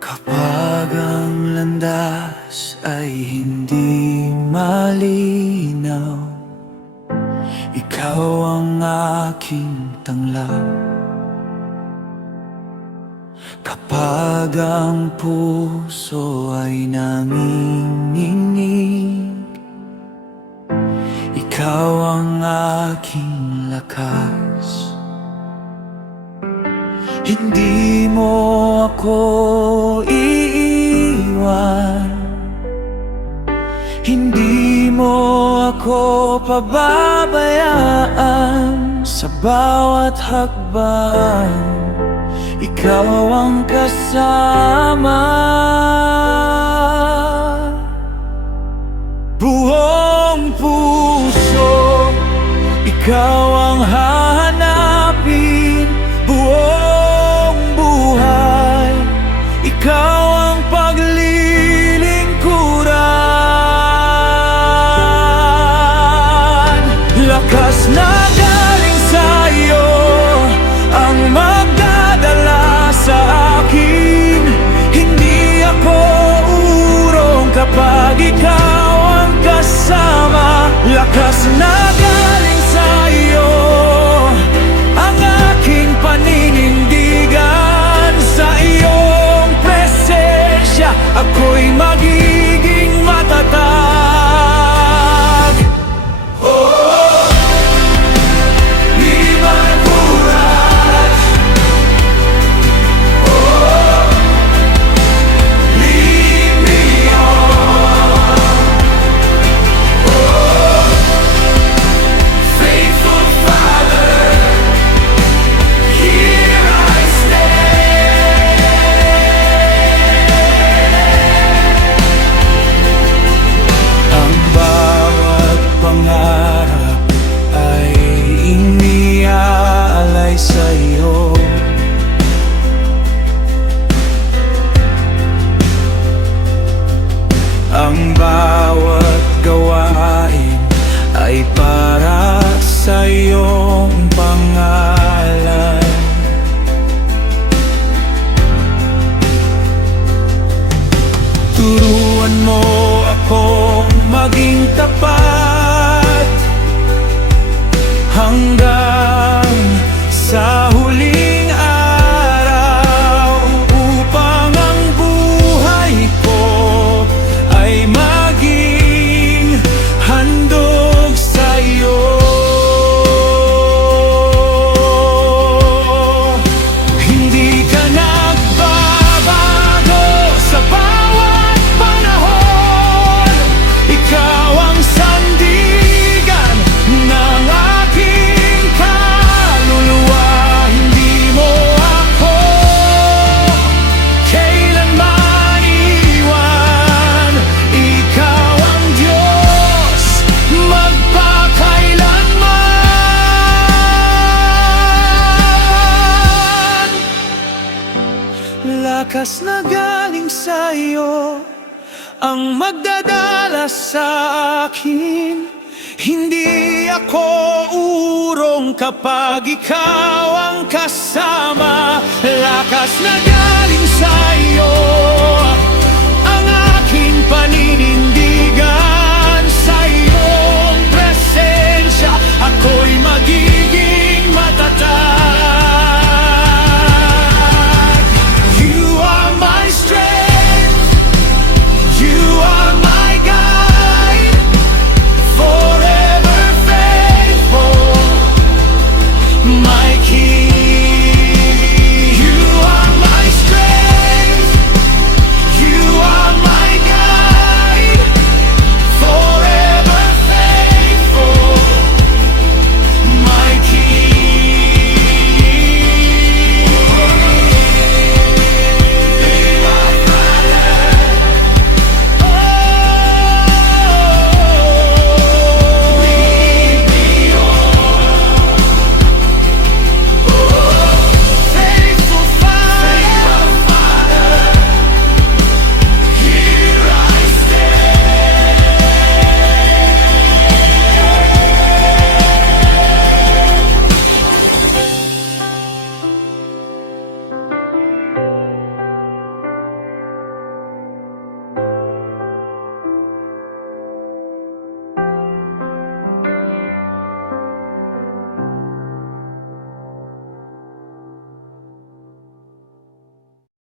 Kapag ang landas ay hindi malinaw, ikaw ang aking tanglaw. Kapag ang puso ay nanginginig, ikaw ang aking lakas. Hindi mo ako iiwan, hindi mo ako pababayaan. Sa bawat hakbang, ikaw ang kasama. Buong puso, ikaw ang hahanapin. Buong buhay, ikaw ang paglilingkuran. Lakas na galing sa'yo ang magdadala sa akin. Hindi ako urong kapag ikaw ang kasama. Lakas na galing sa'yo ang aking paninindigan. Sa iyong presensya ako'y magiging matatag. Oh, di magbuhat. Oh, lead me on. Oh, faithful Father, here I stand. Ang bawat pangarap ay iniaalay sa'yo. Ang bawat gawain ay para sa iyong pangalan. Turuan mo akong maging tapat hanggang sa huling araw, upang ang buhay ko ay maging handog sa'yo. Hindi ka nagbabago sa bawat panahon. Ikaw ang sandigan ng aking kaluluwa. Hindi mo ako kailanman iwan. Ikaw ang Diyos magpakailanman. Lakas na galing sa'yo ang magdadala sa akin. Hindi ako urong kapag ikaw ang kasama. Lakas na galing sa'yo ang aking paninindigan.